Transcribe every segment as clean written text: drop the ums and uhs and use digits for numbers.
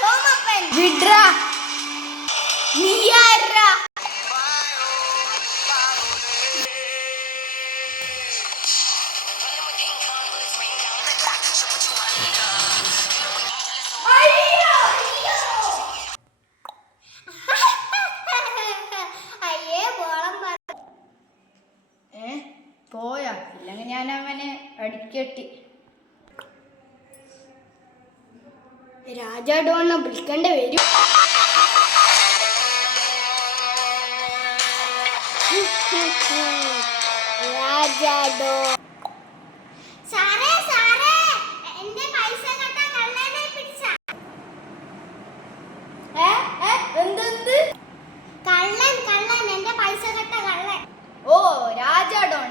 സോമപ്പൻ withdraw നീയാരാ പോയാ ഇല്ലെങ്കിൽ ഞാൻ അവനെ അടിക്കട്ടി. രാജാ ഡോണിനെ വിളിക്കേണ്ടി വരും. രാജാ ഡോൺ സാറേ സാറേ എന്റെ പൈസ കെട്ടാൻ കള്ളനെ പിടിച്ച. എന്തെന്ത് കള്ളൻ കള്ളൻ എന്റെ പൈസ കെട്ട കള്ളൻ. ഓ രാജാ ഡോൺ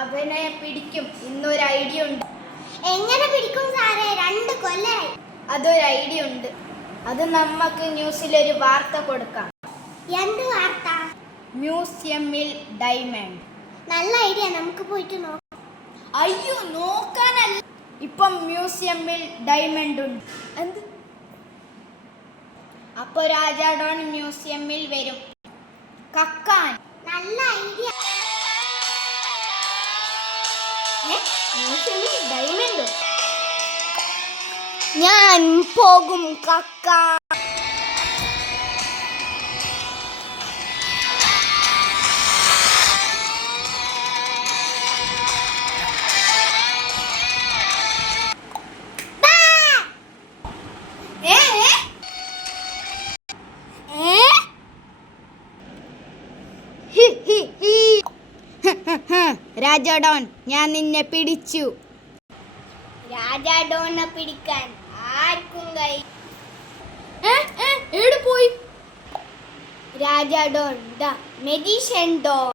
അവനെ പിടിക്കും. ഇന്നൊരു ഐഡിയ ഉണ്ട്. എങ്ങനെ പിടിക്കും സാറേ? 2 കൊല്ലായി. അതൊരു ഐഡിയ ഉണ്ട്. അത് നമുക്ക് ന്യൂസിലൊരു വാർത്ത കൊടുക്കാം. എന്ത് വാർത്ത? മ്യൂസിയമിൽ ഡയമണ്ട്. നല്ല ഐഡിയ, നമുക്ക് പോയിട്ട് നോക്കാം. അയ്യോ നോക്കാനല്ല, ഇപ്പം മ്യൂസിയമിൽ ഡയമണ്ട് ഉണ്ട്. എന്ത്? അപ്പൊ രാജാ ഡോൺ മ്യൂസിയമിൽ വരും കക്കാൻ. നല്ല ഐഡിയ. ഡയമണ്ട് ഞാൻ പോകും കക്ക. രാജാ ഡോൺ ഞാൻ നിന്നെ പിടിച്ചു. രാജാ ഡോണിനെ പിടിക്കാൻ ആർക്കും കഴിയും. പോയി Raja Don the magician Don.